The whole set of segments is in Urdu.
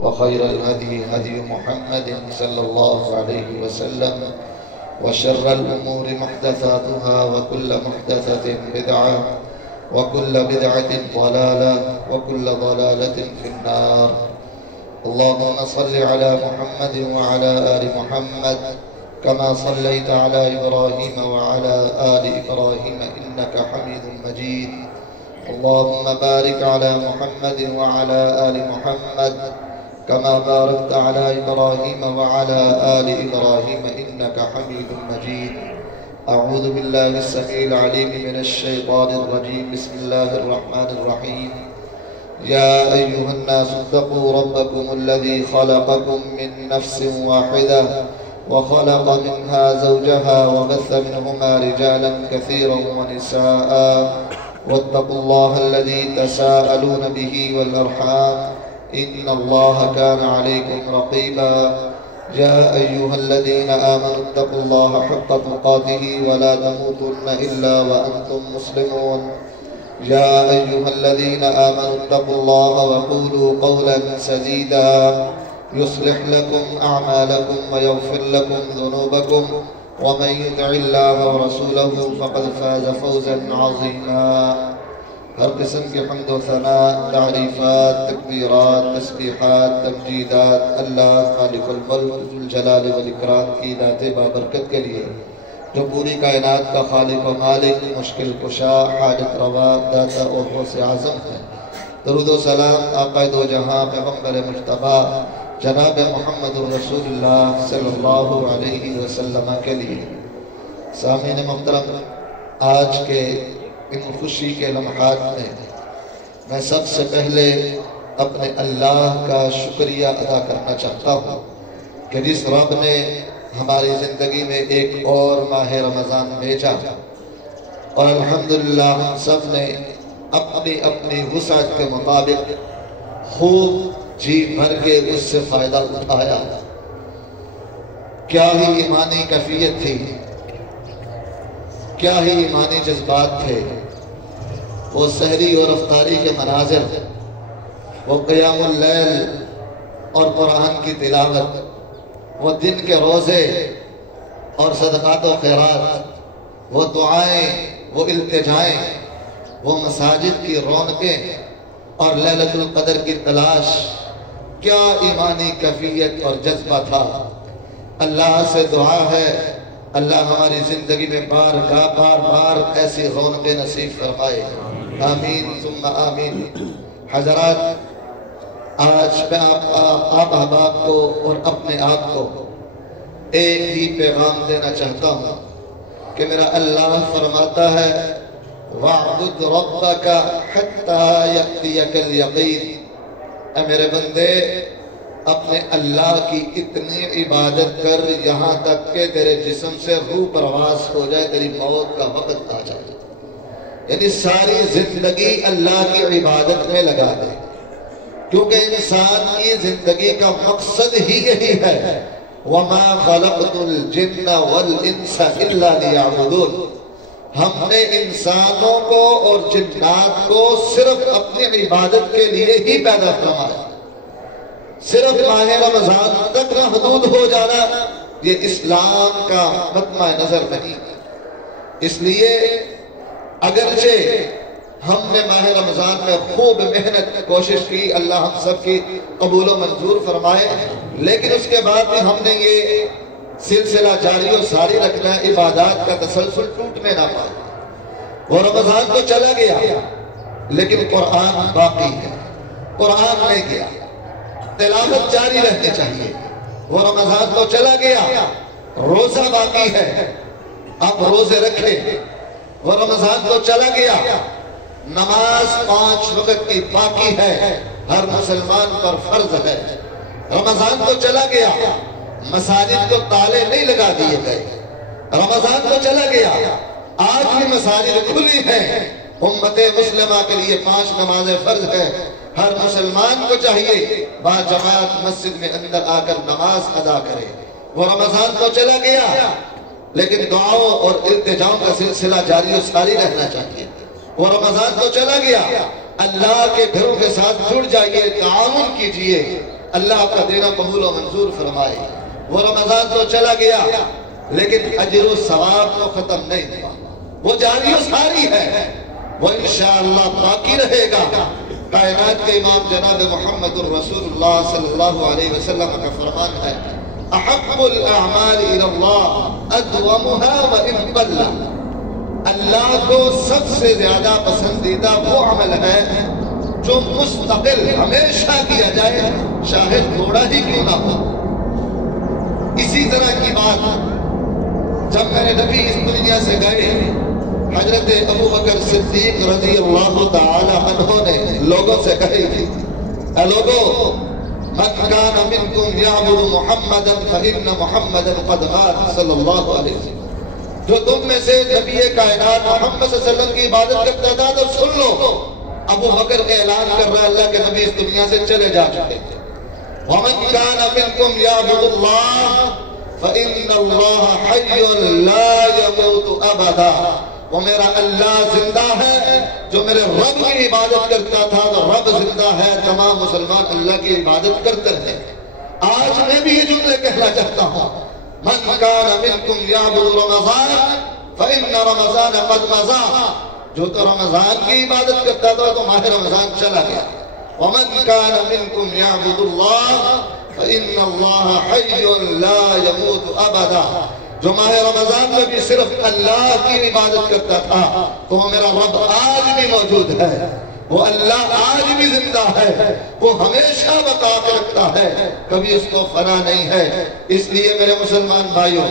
وخير الهدي هدي محمد صلى الله عليه وسلم وشر الأمور محدثاتها وكل محدثة بدعة وكل بدعة ضلالة وكل ضلالة في النار. اللهم صل على محمد وعلى آل محمد كما صليت على إبراهيم وعلى آل إبراهيم إنك حميد مجيد. اللهم بارك على محمد وعلى آل محمد كما باركت على إبراهيم وعلى آل إبراهيم إنك حميد مجيد. أعوذ بالله السميع العليم من الشيطان الرجيم. بسم الله الرحمن الرحيم. يا أيها الناس اتقوا ربكم الذي خلقكم من نفس واحدة وخلق منها زوجها وبث منهما رجالا كثيرا ونساء واتقوا الله الذي تساءلون به والأرحام إن الله كان عليكم رقيبا. يا أيها الذين آمنوا اتقوا الله حق تقاته ولا تموتن إلا وأنتم مسلمون. يا أيها الذين آمنوا اتقوا الله وقولوا قولا سديدا يصلح لكم أعمالكم ويغفر لكم ذنوبكم ومن يطع الله ورسوله فقد فاز فوزا عظيما. ہر قسم کی حمد و ثناء، تعریفات، تکبیرات، تسبیحات، تمجیدات اللہ خالق الملک ذو الجلال والاکرام کی ذات بابرکت کے لیے جو پوری کائنات کا خالق و مالک، مشکل کشا، حاجت روا، داتا اور غوث اعظم ہے. درود و سلام آقا دو جہاں پیغمبر مجتبی جناب محمد رسول اللہ صلی اللہ علیہ وسلم کے لیے. سامعین محترم، آج کے ان خوشی کے لمحات میں سب سے پہلے اپنے اللہ کا شکریہ ادا کرنا چاہتا ہوں کہ جس رب نے ہماری زندگی میں ایک اور ماہ رمضان بھیجا اور الحمدللہ ہم سب نے اپنی اپنی وسعت کے مطابق خوب جی بھر کے اس سے فائدہ اٹھایا. کیا ہی ایمانی کیفیت تھی، کیا ہی ایمانی جذبات تھے. وہ سحری اور افطاری کے مناظر، وہ قیام اللیل اور قرآن کی تلاوت، وہ دن کے روزے اور صدقات و خیرات، وہ دعائیں، وہ التجائیں، وہ مساجد کی رونقیں اور لیلۃ القدر کی تلاش. کیا ایمانی کیفیت اور جذبہ تھا. اللہ سے دعا ہے اللہ ہماری زندگی میں بار بار ایسی رونقیں نصیب فرمائے. آمین ثم آمین. حضرات، آج میں آپ احباب کو اور اپنے آپ کو ایک ہی پیغام دینا چاہتا ہوں کہ میرا اللہ فرماتا ہے وَاعْبُدْ رَبَّكَ حَتَّى يَأْتِيَكَ الْيَقِينُ. اے میرے بندے، اپنے اللہ کی اتنی عبادت کر یہاں تک کہ تیرے جسم سے روح پرواز ہو جائے، تیری موت کا وقت آ جائے. یعنی ساری زندگی اللہ کی عبادت میں لگا دے، کیونکہ انسان کی زندگی کا مقصد ہی یہی ہے وَمَا خَلَقْتُ الْجِنَّ وَالْإِنسَ إِلَّا لِيَعْبُدُونَ. ہم نے انسانوں کو اور جنات کو صرف اپنی عبادت کے لیے ہی پیدا فرمایا. صرف ماہ رمضان تک محدود ہو جانا یہ اسلام کا مطمع نظر نہیں. اس لیے اگرچہ ہم نے ماہ رمضان میں خوب محنت کوشش کی، اللہ ہم سب کی قبول و منظور فرمائے، لیکن اس کے بعد بھی ہم نے یہ سلسلہ جاری و ساری رکھنا ہے، عبادات کا تسلسل ٹوٹنے نہ پائے. وہ رمضان تو چلا گیا لیکن قرآن باقی ہے، قرآن نہیں گیا، تلاوت جاری رہنی چاہیے. وہ رمضان تو چلا گیا، روزہ باقی ہے، آپ روزے رکھیں. وہ رمضان تو چلا گیا، نماز 5 وقت کی باقی ہے، ہر مسلمان پر فرض ہے. رمضان تو چلا گیا، مساجد کو تالے نہیں لگا دیے گئے. رمضان تو چلا گیا، آج بھی مساجد کھلی ہیں. امت مسلمہ کے لیے 5 نمازیں فرض ہے. ہر مسلمان کو چاہیے با جماعت مسجد میں اندر آ کر نماز ادا کرے. وہ رمضان تو چلا گیا لیکن دعاؤں اور التجاؤں کا سلسلہ جاری و ساری رہنا چاہیے. وہ رمضان تو چلا گیا، اللہ کے گھروں کے ساتھ جڑ جائیے، تعاون کیجئے. اللہ آپ کا دینا قبول و منظور فرمائے۔ وہ رمضان تو چلا گیا لیکن اجر و ثواب تو ختم نہیں ہوا، وہ جاری و ساری ہے، وہ انشاءاللہ باقی رہے گا۔ کائنات کے امام جناب محمد الرسول اللہ صلی اللہ علیہ وسلم کا فرمان ہے احب الاعمال الى اللہ ادومها وان قل۔ اللہ کو سب سے زیادہ پسندیدہ وہ عمل ہے جو مستقل ہمیشہ کیا جائے، چاہے تھوڑا ہی کیوں نہ ہو۔ اسی طرح کی بات جب میرے نبی اس دنیا سے گئے، حضرت ابو بکر صدیق رضی اللہ تعالی عنہ نے لوگوں سے کہی تھی، اے لوگوں، من کان منکم یعبد محمدا فإن محمدا قد مات صلی اللہ علیہ وسلم۔ جو تم میں سے نبی کائنات محمد صلی اللہ علیہ وسلم کی عبادت کرتا تھا تو سن لو، ابو بکر اعلان کر رہا ہے اللہ کے نبی اس دنیا سے چلے جا چکے تھے۔ ومن کان منکم یعبد اللہ فإن اللہ حی لا یموت ابدا۔ وہ میرا اللہ زندہ ہے، جو میرے رب کی عبادت کرتا تھا تو رب زندہ ہے، تمام مسلمان اللہ کی عبادت کرتے ہیں۔ آج میں بھی یہ جملے کہنا چاہتا ہوں، من کان منکم یعبد رمضان فإن رمضان قد مضى۔ جو تو رمضان کی عبادت کرتا تھا تو ماہ رمضان چلا گیا۔ ومن کان منکم یعبد اللہ فإن اللہ حی لا یموت ابدا۔ جو ماہ رمضان میں بھی صرف اللہ کی عبادت کرتا تھا تو وہ میرا رب آج بھی موجود ہے، وہ اللہ آج بھی زندہ ہے، وہ ہمیشہ بقا کے رکھتا ہے، کبھی اس کو فنا نہیں ہے۔ اس لیے میرے مسلمان بھائیوں،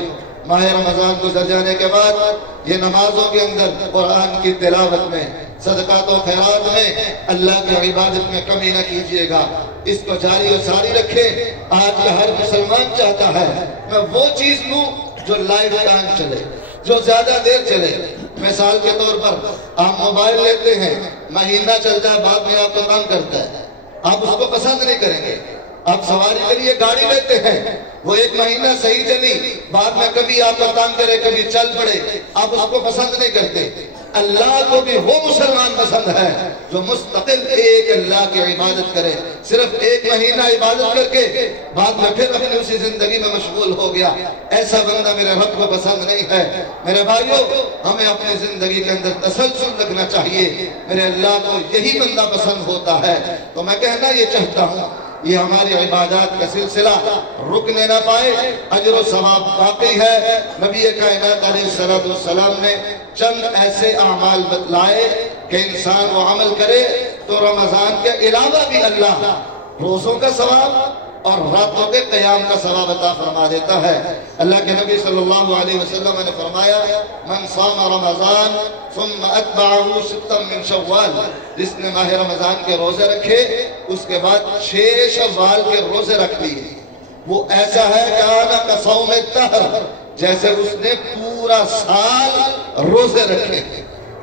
ماہ رمضان گزر جانے کے بعد یہ نمازوں کے اندر، قرآن کی تلاوت میں، صدقات و خیرات میں، اللہ کی عبادت میں کمی نہ کیجئے گا، اس کو جاری و ساری رکھیں۔ آج کا ہر مسلمان چاہتا ہے میں وہ چیز لوں جو لائف ٹائم چلے، جو زیادہ دیر چلے۔ مثال کے طور پر آپ موبائل لیتے ہیں، مہینہ چلتا ہے، بعد میں آپ کو تنگ کرتا ہے، آپ اس کو پسند نہیں کریں گے۔ آپ سواری کے لیے گاڑی لیتے ہیں، وہ ایک مہینہ صحیح چلی، بعد میں کبھی آپ کو تنگ کرے، کبھی چل پڑے، آپ اس کو پسند نہیں کرتے۔ اللہ کو بھی وہ مسلمان پسند ہے جو مستقل ایک اللہ کی عبادت کرے، صرف ایک مہینہ عبادت کر کے بعد میں پھر اپنی اسی زندگی میں مشغول ہو گیا، ایسا بندہ میرے رب کو پسند نہیں ہے۔ میرے بھائیوں، ہمیں اپنی زندگی کے اندر تسلسل رکھنا چاہیے، میرے اللہ کو یہی بندہ پسند ہوتا ہے۔ تو میں کہنا یہ چاہتا ہوں، یہ ہماری عبادات کا سلسلہ رکنے نہ پائے، اجر و ثواب باقی ہے۔ نبی کائنات علیہ السلام نے چند ایسے اعمال بتلائے کہ انسان وہ عمل کرے تو رمضان کے علاوہ بھی اللہ روزوں کا ثواب اور راتوں کے قیام کا ثواب عطا فرما دیتا ہے۔ اللہ کے نبی صلی اللہ علیہ وسلم نے فرمایا، من صام رمضان ثم اتبعہ ستا من شوال، جس نے ماہ رمضان کے روزے رکھے اس کے بعد 6 شوال کے روزے رکھ لیے، وہ ایسا ہے کانا کصوم الدہر، جیسے اس نے پورا سال روزے رکھے۔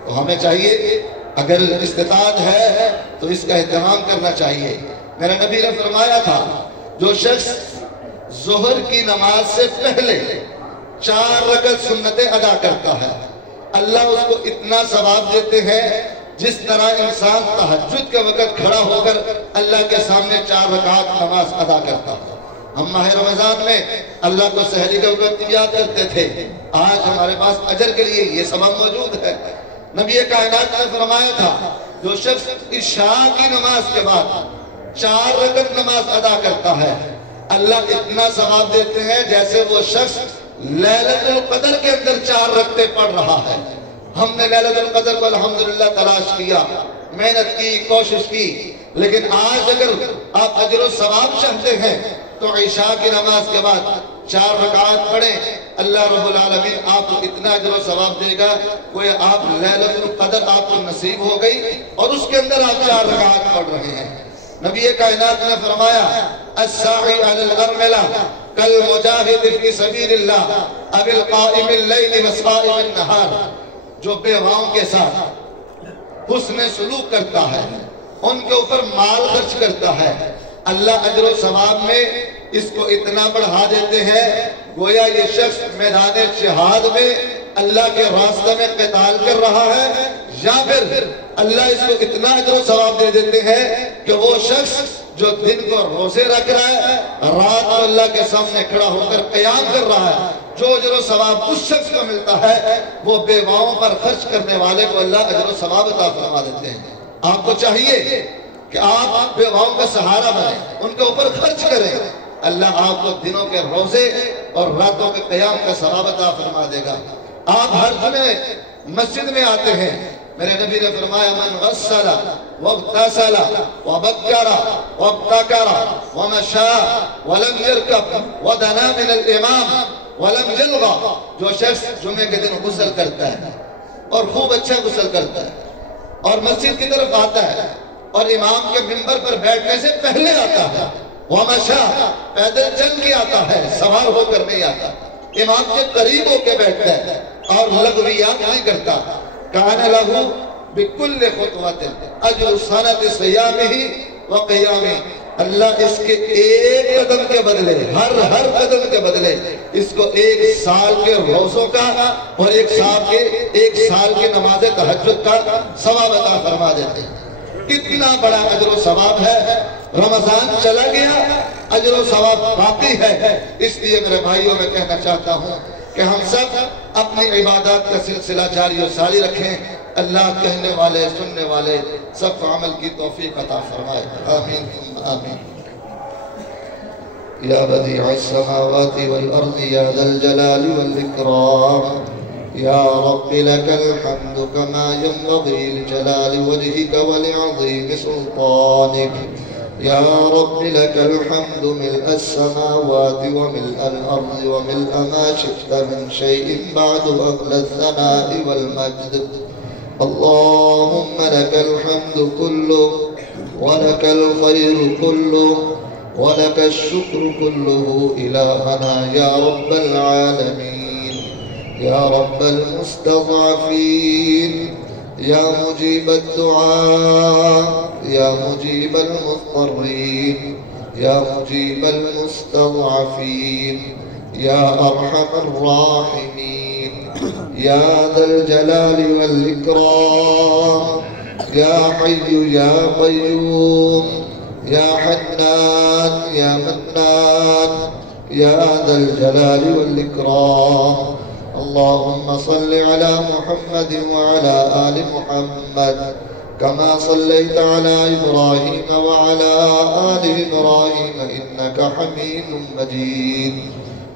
تو ہمیں چاہیے اگر استطاعت ہے تو اس کا اہتمام کرنا چاہیے۔ میرے نبی نے فرمایا تھا، جو شخص ظہر کی نماز سے پہلے 4 رکعت سنتیں ادا کرتا ہے، اللہ اس کو اتنا ثواب دیتے ہیں جس طرح انسان تہجد کے وقت کھڑا ہو کر اللہ کے سامنے 4 رکعت نماز ادا کرتا ہے۔ ہم ماہ رمضان میں اللہ کو سحری کے وقت یاد کرتے تھے، آج ہمارے پاس اجر کے لیے یہ سبب موجود ہے۔ نبی کائنات نے فرمایا تھا، جو شخص عشاء کی نماز کے بعد 4 رکعت نماز ادا کرتا ہے، اللہ اتنا ثواب دیتے ہیں جیسے وہ شخص لیلۃ القدر کے اندر 4 رکعتیں پڑھ رہا ہے۔ ہم نے لیلۃ القدر کو الحمدللہ تلاش کیا، محنت کی، کوشش کی، لیکن آج اگر آپ اجر و ثواب چاہتے ہیں تو عشاء کی نماز کے بعد 4 رکعات پڑھیں، اللہ رب العالمین آپ کو اتنا اجر و ثواب دے گا، کوئی آپ لیلۃ القدر آپ کو نصیب ہو گئی اور اس کے اندر آپ 4 رکعات پڑھ رہے ہیں۔ نبی کائنات نے فرمایا، الساعی علی الارملہ کالمجاہد فی سبیل اللہ اب القائم اللیل وصائم النہار، جو بیواؤں کے ساتھ حسن سلوک کرتا ہے، ان کے اوپر مال خرچ کرتا ہے، اللہ اجر و ثواب میں اس کو اتنا بڑھا دیتے ہیں گویا یہ شخص میدان جہاد میں اللہ کے راستے میں قتال کر رہا ہے، یا پھر اللہ اس کو اتنا اجر و ثواب دے دیتے ہیں کہ وہ شخص جو دن کو روزے رکھ رہا ہے، رات کو اللہ کے سامنے کھڑا ہو کر قیام کر رہا ہے، جو اجر و ثواب اس شخص کو ملتا ہے وہ بیواؤں پر خرچ کرنے والے کو اللہ اجر و ثواب عطا فرما دیتے ہیں۔ آپ کو چاہیے کہ آپ بیواؤں کا سہارا بنیں، ان کے اوپر خرچ کریں، اللہ آپ کو دنوں کے روزے اور راتوں کے قیام کا ثواب عطا فرما دے گا۔ آپ ہر جمعے مسجد میں آتے ہیں، میرے نبی نے فرمایا من غسل واغتسل وبکر وابتکر ومشى ولم يركب ودنا من الامام ولم يلغى، جو شخص جمعے کے دن غسل کرتا ہے اور خوب اچھا غسل کرتا ہے اور مسجد کی طرف آتا ہے اور امام کے منبر پر بیٹھنے سے پہلے آتا ہے، ومشى پیدل چل کے آتا ہے، سوار ہو کر نہیں آتا، امام کے قریب ہو کے بیٹھتا ہے اور لغویات نہیں کرتا، کان لہو بکل خطوۃ اجر سنۃ صیامہ و قیامہ، اللہ اس کے ایک قدم کے بدلے، ہر قدم کے بدلے اس کو 1 سال کے روزوں کا اور 1 سال کے نماز تہجد کا ثواب عطا فرما دیتے ہیں۔ اتنا بڑا اجر و ثواب ہے، رمضان چلا گیا، اجر و ثواب باقی ہے۔ اس لیے میرے بھائیوں میں کہنا چاہتا ہوں کہ ہم سب اپنی عبادات کا سلسلہ جاری و ساری رکھیں، اللہ کہنے والے سننے والے سب کو عمل کی توفیق عطا فرمائے، آمین ثم آمین۔ یا بدیع السماوات والارض یا ذا الجلال والاکرام، یا رب لک الحمد کما ينبغی لجلال وجهک ولعظیم سلطانک، یا رب لك الحمد ملء السماوات وملء الأرض وملء ما شئت من شيء بعد أهل الثناء والمجد، اللهم لك الحمد كله ولك الخير كله ولك الشكر كله إلهنا يا رب العالمين، يا رب المستضعفين، يا مجيب الدعاء، يا مجيب المضطرين، يا مجيب المستضعفين، يا أرحم الراحمين، يا ذا الجلال والإكرام، يا حي يا قيوم، يا حنان يا منان، يا ذا الجلال والإكرام، اللهم صل على محمد وعلى آل محمد كما صليت على إبراهيم وعلى آل إبراهيم إنك حميد مجيد،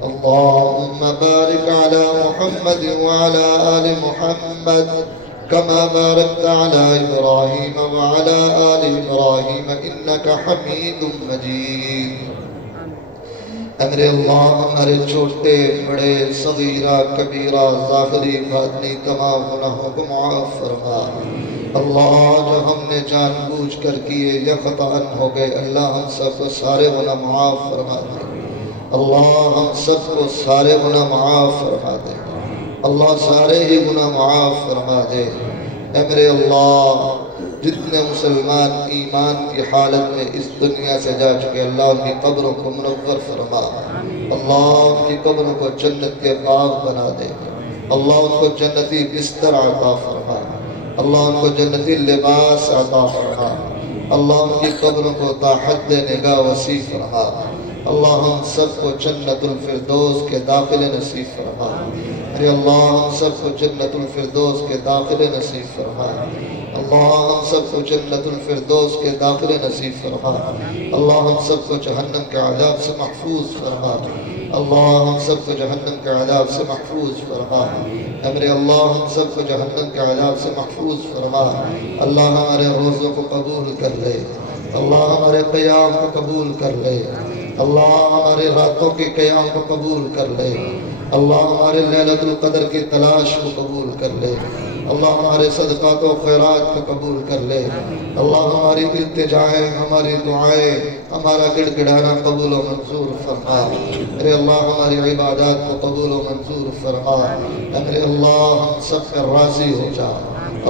اللهم بارك على محمد وعلى آل محمد كما باركت على إبراهيم وعلى آل إبراهيم إنك حميد مجيد۔ امر اللہ ہمارے چھوٹے بڑے صغیرہ کبیرہ ظاہری باطنی تمام گناہوں کو معاف فرما، اللہ جو ہم نے جان بوجھ کر کیے یا خطاً ہو گئے اللہ ہم سب کو سارے گناہ معاف فرما دے، اللہ ہم سب کو سارے گناہ معاف فرما دے، اللہ سارے ہی گناہ معاف فرما دے۔ امر اللہ جتنے مسلمان ایمان کی حالت میں اس دنیا سے جا چکے اللہ ان کی قبروں کو منور فرما، اللہ ان کی قبروں کو جنت کے باغ بنا دے، اللہ ان کو جنتی بستر عطا فرما، اللہ ان کو جنتی لباس عطا فرما، اللہ ان کی قبروں کو تا حد نگاہ وسیع فرما، اللہ ہم سب کو جنت الفردوس کے داخل نصیب فرما، اے اللہ ہم سب کو جنت الفردوس کے داخل نصیب فرما، اللہ ہم سب کو جنت الفردوس کے داخل نصیب فرما، اللہ ہم سب کو جہنم کے عذاب سے محفوظ فرما، اللہ ہم سب کو جہنم کے عذاب سے محفوظ فرما، امر اللہ ہم سب کو جہنم کے عذاب سے محفوظ فرما، اللہ ہمارے روزوں کو قبول کر لے، اللہ ہمارے قیام کو قبول کر لے، اللہ ہمارے راتوں کے قیام کو قبول کر لے، اللہ ہمارے لیلۃ القدر کی تلاش کو قبول کر لے، اللہ ہمارے صدقات و خیرات کو قبول کر لے، اللہ ہماری التجائیں ہماری دعائیں ہمارا گڑ گڑانا قبول و منظور فرما، اے اللہ ہماری عبادات کو قبول و منظور فرما، اے اللہ ہم سب پر راضی ہو جا،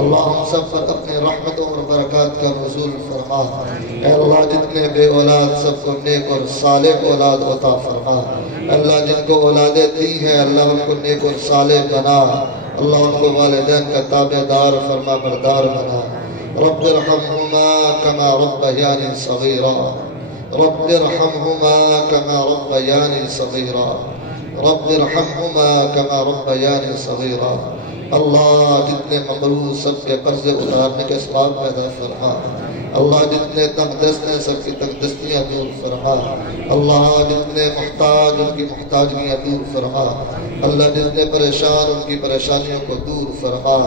اللہ ہم سب پر اپنی رحمتوں اور برکات کا نزول فرما، اے اللہ جتنے بے اولاد سب کو نیک اور صالح اولاد عطا فرما، اللہ جن کو اولادیں دی ہیں اللہ ان کو نیک اور صالح بنا، اللہ ان کو والدین کا تابعدار فرما بردار بنا، رب ارحمہما کما ربیانی صغیرا، رب ارحمهما كما ربياني صغيرا رب ارحمهما كما ربياني صغيرا اللہ جتنے مقروض سب کے قرض اتارنے کے اسباب پیدا فرما اللہ جتنے تنگ دست ہیں سب کی تنگ دستیاں دور فرما اللہ جتنے محتاج ان کی محتاجیاں دور فرما اللہ جتنے پریشان ان کی پریشانیوں کو دور فرما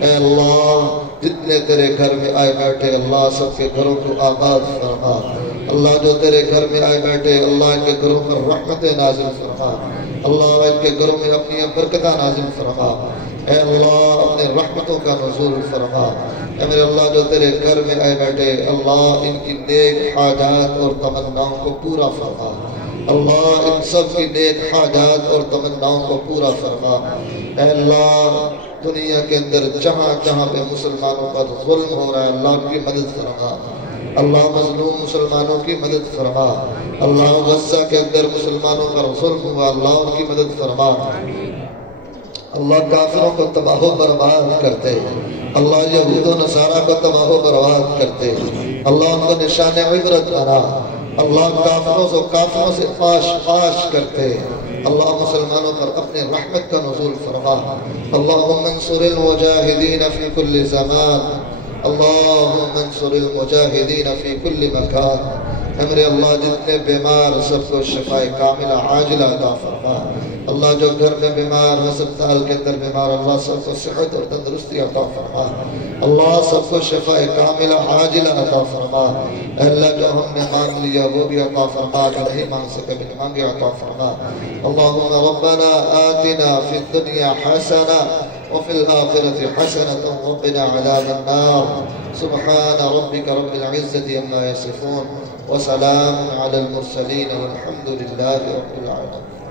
اے اللہ جتنے تیرے گھر میں آئے بیٹھے اللہ سب کے گھروں کو آباد فرما اللہ جو تیرے گھر میں آئے بیٹھے اللہ ان کے گھروں پر رحمت نازل فرما اللہ ان کے گھروں میں اپنی برکتہ نازل فرما اے اللہ اپنے رحمتوں کا نزول فرما اے میرے اللہ جو تیرے گھر میں آئے بیٹھے اللہ ان کی نیک حاجات اور تمناؤں کو پورا فرما اللہ ان سب کی نیک حاجات اور تمناؤں کو پورا فرما اے اللہ دنیا کے اندر جہاں جہاں پہ مسلمانوں پر ظلم ہو رہا ہے اللہ ان کی مدد فرما اللہ مظلوم مسلمانوں کی مدد فرما اللہ غزہ کے اندر مسلمانوں پر ظلم ہوا اللہ ان کی مدد فرما اللہ کافروں کو تباہ و برباد کرتے اللہ یہود و نصارہ کو تباہ و برباد کرتے اللہ ان کو نشان عبرت بنا اللہ کافروں سے فاش کرتے اللہ مسلمانوں پر اپنے رحمت کا نزول فرما اللہم انصر المجاہدین فی کل زمان اللہم انصر المجاہدین فی کل مکان ہمارے اللہ جتنے بیمار سب کو شفاء کاملہ عاجلہ عطا فرما اللہ جو گھر میں بیمار ہسپتال کے اندر بیمار اللہ سب کو صحت اور تندرستی عطا فرما اللہ سب کو شفاء کاملہ عاجلہ عطا فرما اللہ جو ہم نے مانگ لیا وہ بھی عطا فرما جو نہیں مانگ سکے بھی مانگے عطا فرما اللہم ربنا آتنا فی الدنیا حسنہ وفي الآخرة حسنة وقنا عذاب النار سبحان ربك رب العزة عما يصفون وسلام على المرسلين والحمد لله رب العالمين